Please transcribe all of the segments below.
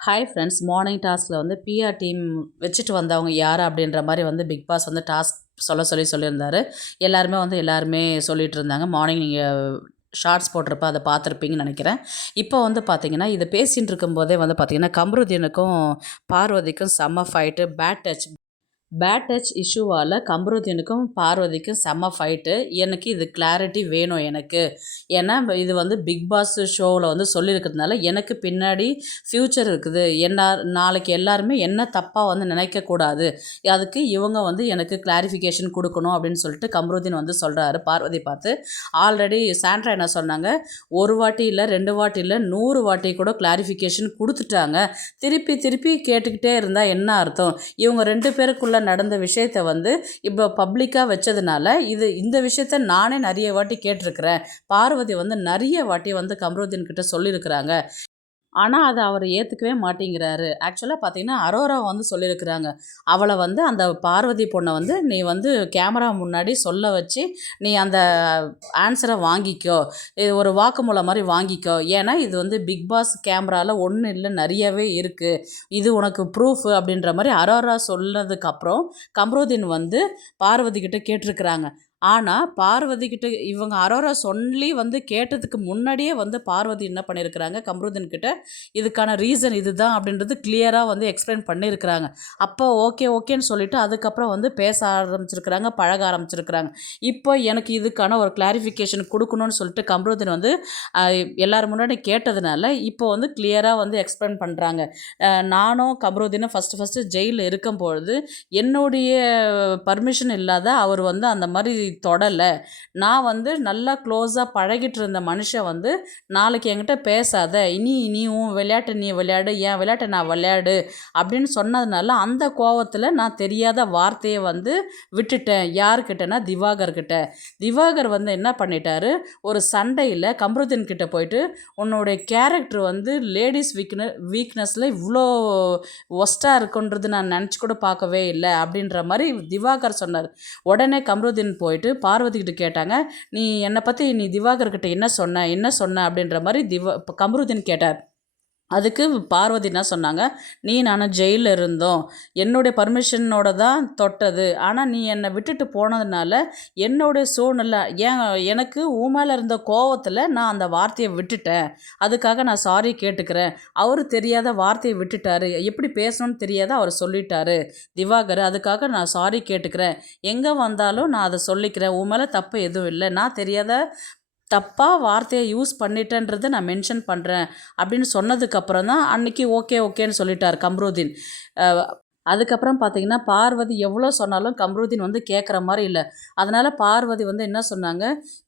Hi friends morning டாஸ்கில் வந்து PR team வச்சுட்டு வந்தவங்க யார் அப்படின்ற மாதிரி வந்து பிக் பாஸ் வந்து டாஸ்க் சொல்ல சொல்லி சொல்லியிருந்தார். எல்லாருமே வந்து எல்லாருமே சொல்லிகிட்டு இருந்தாங்க. மார்னிங் நீங்கள் ஷார்ட்ஸ் போட்டிருப்ப அதை பார்த்துருப்பீங்கன்னு நினைக்கிறேன். இப்போ வந்து பார்த்தீங்கன்னா இதை பேசிகிட்டு இருக்கும்போதே வந்து பார்த்தீங்கன்னா கம்ருதீனுக்கும் பார்வதிக்கும் செம்ம fight bad touch bad touch இஷ்யூவால் கம்ருதீனுக்கும் பார்வதிக்கும் செம்ம ஃபைட்டு எனக்கு இது கிளாரிட்டி வேணும் எனக்கு. ஏன்னா இது வந்து பிக் பாஸ் ஷோவில் வந்து சொல்லியிருக்கிறதுனால எனக்கு பின்னாடி ஃப்யூச்சர் இருக்குது. என்ன நாளைக்கு எல்லாருமே என்ன தப்பாக வந்து நினைக்கக்கூடாது அதுக்கு இவங்க வந்து எனக்கு கிளாரிஃபிகேஷன் கொடுக்கணும் அப்படின்னு சொல்லிட்டு கம்ருதீன் வந்து சொல்கிறாரு பார்வதி பார்த்து. ஆல்ரெடி சாண்ட்ரா என்ன சொன்னாங்க? ஒரு வாட்டி இல்லை ரெண்டு வாட்டி இல்லை நூறு வாட்டி கூட கிளாரிஃபிகேஷன் கொடுத்துட்டாங்க. திருப்பி திருப்பி கேட்டுக்கிட்டே இருந்தால் என்ன அர்த்தம்? இவங்க ரெண்டு பேருக்குள்ளே நடந்த விஷயத்த வந்து இப்போ பப்ளிக்காக வச்சதுனால இது இந்த விஷயத்த நானே நிறைய வாட்டி கேட்டிருக்கிறேன். பார்வதி வந்து நிறைய வாட்டி வந்து கம்ருதீன் கிட்ட சொல்லியிருக்கிறாங்க. ஆனால் அதை அவர் ஏற்றுக்கவே மாட்டேங்கிறாரு. ஆக்சுவலாக பார்த்தீங்கன்னா அரோரா வந்து சொல்லியிருக்கிறாங்க. அவளை வந்து அந்த பார்வதி பொண்ணை வந்து நீ வந்து கேமரா முன்னாடி சொல்ல வச்சு நீ அந்த ஆன்சரை வாங்கிக்கோ. இது ஒரு வாக்குமூலம் மாதிரி வாங்கிக்கோ. ஏன்னா இது வந்து பிக் பாஸ் கேமராவில் ஒன்றும் இல்லை நிறையவே இருக்குது இது உனக்கு ப்ரூஃப் அப்படின்ற மாதிரி அரோரா சொன்னதுக்கப்புறம் கம்ரோதீன் வந்து பார்வதி கிட்ட கேட்டிருக்கிறாங்க. ஆனால் பார்வதிக்கிட்ட இவங்க அரோரா சொல்லி வந்து கேட்டதுக்கு முன்னாடியே வந்து பார்வதி என்ன பண்ணியிருக்கிறாங்க கம்ருதன் கிட்ட இதுக்கான ரீசன் இதுதான் அப்படின்றது கிளியராக வந்து எக்ஸ்பிளைன் பண்ணியிருக்கிறாங்க அப்போ ஓகே ஓகேன்னு சொல்லிட்டு அதுக்கப்புறம் வந்து பேச ஆரம்பிச்சிருக்கிறாங்க பழக ஆரம்பிச்சிருக்கிறாங்க. இப்போ எனக்கு இதுக்கான ஒரு கிளாரிஃபிகேஷன் கொடுக்கணும்னு சொல்லிட்டு கம்ருதன் வந்து எல்லோரும் முன்னாடி கேட்டதுனால இப்போ வந்து கிளியராக வந்து எக்ஸ்பிளைன் பண்ணுறாங்க நானும் கம்ருதீனும் ஃபஸ்ட்டு ஃபஸ்ட்டு ஜெயிலில் இருக்கும்பொழுது என்னுடைய பர்மிஷன் இல்லாத அவர் வந்து அந்த மாதிரி தொடலை. நான் வந்து நல்லா க்ளோஸாக பழகிட்டு இருந்த மனுஷன் வந்து நாளைக்கு என்கிட்ட பேசாத. இனி நீ உன் விளையாட்டு நீ விளையாடு என் விளையாட்டை நான் விளையாடு அப்படின்னு சொன்னதுனால அந்த கோவத்தில் நான் தெரியாத வார்த்தையை வந்து விட்டுட்டேன். யார்கிட்டனா திவாகர்கிட்ட. திவாகர் வந்து என்ன பண்ணிட்டாரு? ஒரு சண்டையில் கம்ருதீன் கிட்ட போயிட்டு உன்னுடைய கேரக்டர் வந்து லேடிஸ் வீக்ன வீக்னஸில் இவ்வளோ ஒஸ்ட்டாக இருக்குன்றது நான் நினச்சி கூட பார்க்கவே இல்லை அப்படின்ற மாதிரி திவாகர் சொன்னார். உடனே கம்ருதீன் போயிட்டு போயிட்டு பார்வதி கிட்ட கேட்டாங்க நீ என்னை பற்றி நீ திவாகர் கிட்ட என்ன சொன்ன என்ன சொன்ன? அப்படின்ற மாதிரி திவா கமருதீன் கேட்டார். அதுக்கு பார்வதி என்ன சொன்னாங்க? நீ நான் ஜெயிலில் இருந்தோம். என்னுடைய பர்மிஷனோட தான் தொட்டது. ஆனால் நீ என்னை விட்டுட்டு போனதுனால என்னுடைய சூழ்நிலை ஏன் எனக்கு உன் மேலே இருந்த கோவத்தில் நான் அந்த வார்த்தையை விட்டுட்டேன். அதுக்காக நான் சாரி கேட்டுக்கிறேன். அவர் தெரியாத வார்த்தையை விட்டுட்டாரு. எப்படி பேசணும்னு தெரியாத அவர் சொல்லிட்டாரு. திவாகர் அதுக்காக நான் சாரி கேட்டுக்கிறேன். எங்கே வந்தாலும் நான் அதை சொல்லிக்கிறேன். உன் மேலே தப்பு எதுவும் இல்லை. நான் தெரியாத தப்பாக வார்த்தையை யூஸ் பண்ணிட்டேன்றதை நான் மென்ஷன் பண்ணுறேன் அப்படின்னு சொன்னதுக்கப்புறம் தான் அன்றைக்கி ஓகே ஓகேன்னு சொல்லிட்டார் கம்ருதீன். அதுக்கப்புறம் பார்த்தீங்கன்னா பார்வதி எவ்வளோ சொன்னாலும் கம்ருதீன் வந்து கேட்குற மாதிரி இல்லை. அதனால் பார்வதி வந்து என்ன சொன்னாங்க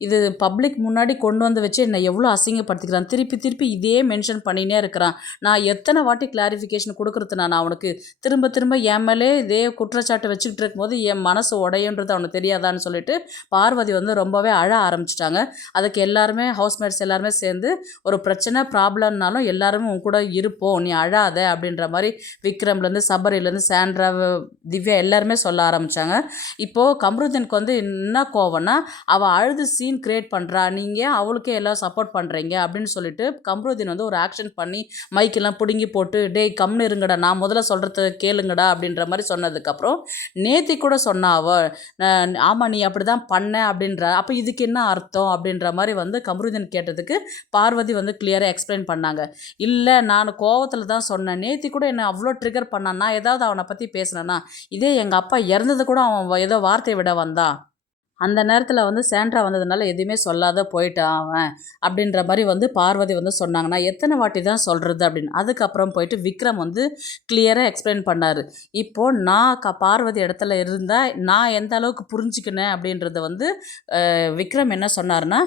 இது பப்ளிக் முன்னாடி கொண்டு வந்து வச்சு என்னை எவ்வளோ அசிங்கப்படுத்திக்கிறான். திருப்பி திருப்பி இதே மென்ஷன் பண்ணினே இருக்கிறான். நான் எத்தனை வாட்டி கிளாரிஃபிகேஷன் கொடுக்குறது நான் அவனுக்கு திரும்ப திரும்ப என் மேலே இதே குற்றச்சாட்டு வச்சுக்கிட்டு இருக்கும்போது என் மனசு உடையன்றது அவனுக்கு தெரியாதான்னு சொல்லிட்டு பார்வதி வந்து ரொம்பவே அழ ஆரம்பிச்சிட்டாங்க. அதுக்கு எல்லாருமே ஹவுஸ்மேட்ஸ் எல்லாருமே சேர்ந்து ஒரு பிரச்சனை ப்ராப்ளம்னாலும் எல்லாருமே உன் கூட இருப்போம் நீ அழாத அப்படின்ற மாதிரி விக்ரம்லேருந்து சபரிலேருந்து சாண்ட்ரா திவ்யா எல்லாருமே சொல்ல ஆரம்பித்தாங்க இப்போது கம்ருதீனுக்கு வந்து என்ன கோவம்னா அவள் அழுது சீன் க்ரியேட் பண்ணுறா நீங்கள் அவளுக்கே எல்லாம் சப்போர்ட் பண்ணுறீங்க அப்படின்னு சொல்லிட்டு கம்ருதீன் வந்து ஒரு ஆக்ஷன் பண்ணி மைக்கெல்லாம் பிடுங்கி போட்டு டேய் கம்னு இருங்கடா நான் முதல்ல சொல்கிறத கேளுங்கடா அப்படின்ற மாதிரி சொன்னதுக்கப்புறம் நேத்தி கூட சொன்னா அவள் ஆமாம் நீ அப்படி தான் பண்ண அப்படின்ற அப்போ இதுக்கு என்ன அர்த்தம்? அப்படின்ற மாதிரி வந்து கம்ருதீன் கேட்டதுக்கு பார்வதி வந்து கிளியராக எக்ஸ்பிளைன் பண்ணாங்க. இல்லை நான் கோவத்தில் தான் சொன்னேன். நேத்தி கூட என்னை அவ்வளோ ட்ரிகர் பண்ணான் நான் ஏதாவது அவனை பற்றி பேசினேன்னா இதே எங்கள் அப்பா இறந்தது கூட அவன் ஏதோ வார்த்தையை விட வந்தான். அந்த நேரத்தில் வந்து சேண்ட்ரா வந்ததுனால எதுவுமே சொல்லாத போயிட்டான் அவன் அப்படின்ற மாதிரி வந்து பார்வதி வந்து சொன்னாங்கன்னா எத்தனை வாட்டி தான் சொல்கிறது அப்படின்னு. அதுக்கப்புறம் போயிட்டு விக்ரம் வந்து கிளியராக எக்ஸ்பிளைன் பண்ணார். இப்போது நான் க பார்வதி இடத்துல இருந்தால் நான் எந்த அளவுக்கு புரிஞ்சுக்கினேன் அப்படின்றத வந்து விக்ரம் என்ன சொன்னார்னா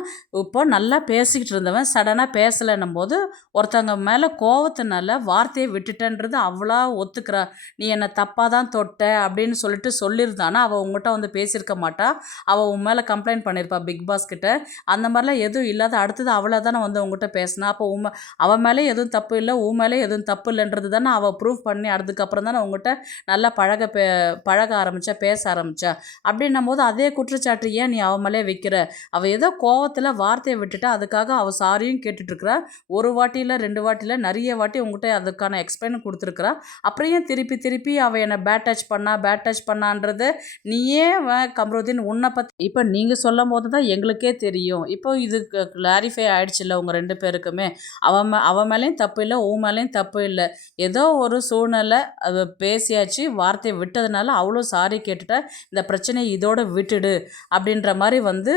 இப்போ நல்லா பேசிக்கிட்டு இருந்தவன் சடனாக பேசலைன்னும் போது ஒருத்தவங்க மேலே கோவத்தினால வார்த்தையை விட்டுட்டேன்றது அவ்வளோ ஒத்துக்கிறா. நீ என்னை தப்பாக தான் தொட்ட அப்படின்னு சொல்லிட்டு சொல்லியிருந்தானா அவள் உங்கள்கிட்ட வந்து பேசியிருக்க மாட்டா. அவள் அவள் உன் மேலே கம்ப்ளைண்ட் பண்ணியிருப்பா பிக் பாஸ் கிட்ட. அந்த மாதிரிலாம் எதுவும் இல்லாத அடுத்தது அவளை தானே வந்து உங்ககிட்ட பேசினா. அப்போ உண்மை அவன் மேலே எதுவும் தப்பு இல்லை உன் மேலே எதுவும் தப்பு இல்லைன்றது தானே அவள் ப்ரூவ் பண்ணி அதுக்கப்புறம் தானே உங்ககிட்ட நல்லா பழக பே பழக ஆரம்பித்தா பேச ஆரம்பித்தா அப்படின்னும் போது அதே குற்றச்சாட்டு ஏன் நீ அவன் மேலே வைக்கிற? அவள் ஏதோ கோவத்தில் வார்த்தையை விட்டுட்டு அதுக்காக அவள் சாரியும் கேட்டுட்ருக்குறா. ஒரு வாட்டியில் ரெண்டு வாட்டியில் நிறைய வாட்டி உங்ககிட்ட அதுக்கான எக்ஸ்பிளைன் கொடுத்துருக்குறா. அப்புறம் ஏன் திருப்பி திருப்பி அவள் என்னை பேட் டச் பண்ணா பேட் டச் பண்ணான்றது? நீயே வ- கம்ருதீன் உன்னை பற்றி இப்போ நீங்கள் சொல்லும் போது தான் எங்களுக்கே தெரியும். இப்போ இது கிளாரிஃபை ஆயிடுச்சுல்ல உங்கள் ரெண்டு பேருக்குமே. அவன் மே அவன் மேலேயும் தப்பு இல்லை உன் மேலேயும் தப்பு இல்லை. ஏதோ ஒரு சூழ்நிலை அது பேசியாச்சு வார்த்தையை விட்டதுனால அவ்வளோ சாரி கேட்டுட்டா இந்த பிரச்சனையை இதோட விட்டுடு அப்படின்ற மாதிரி வந்து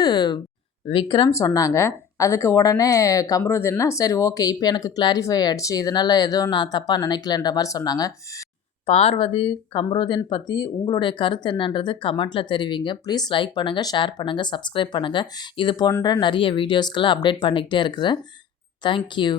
விக்ரம் சொன்னாங்க. அதுக்கு உடனே கம்ருதுன்னா சரி ஓகே இப்போ எனக்கு கிளாரிஃபை ஆயிடுச்சு. இதனால் எதுவும் நான் தப்பாக நினைக்கலன்ற மாதிரி சொன்னாங்க. பார்வதி கம்ருதீன் பற்றி உங்களுடைய கருத்து என்னன்றது கமெண்ட்டில் தெரிவிங்க. ப்ளீஸ் லைக் பண்ணுங்கள் ஷேர் பண்ணுங்கள் சப்ஸ்கிரைப் பண்ணுங்கள் இது போன்ற நிறைய வீடியோஸ்களை அப்டேட் பண்ணிக்கிட்டே இருக்கிறேன். தேங்க்யூ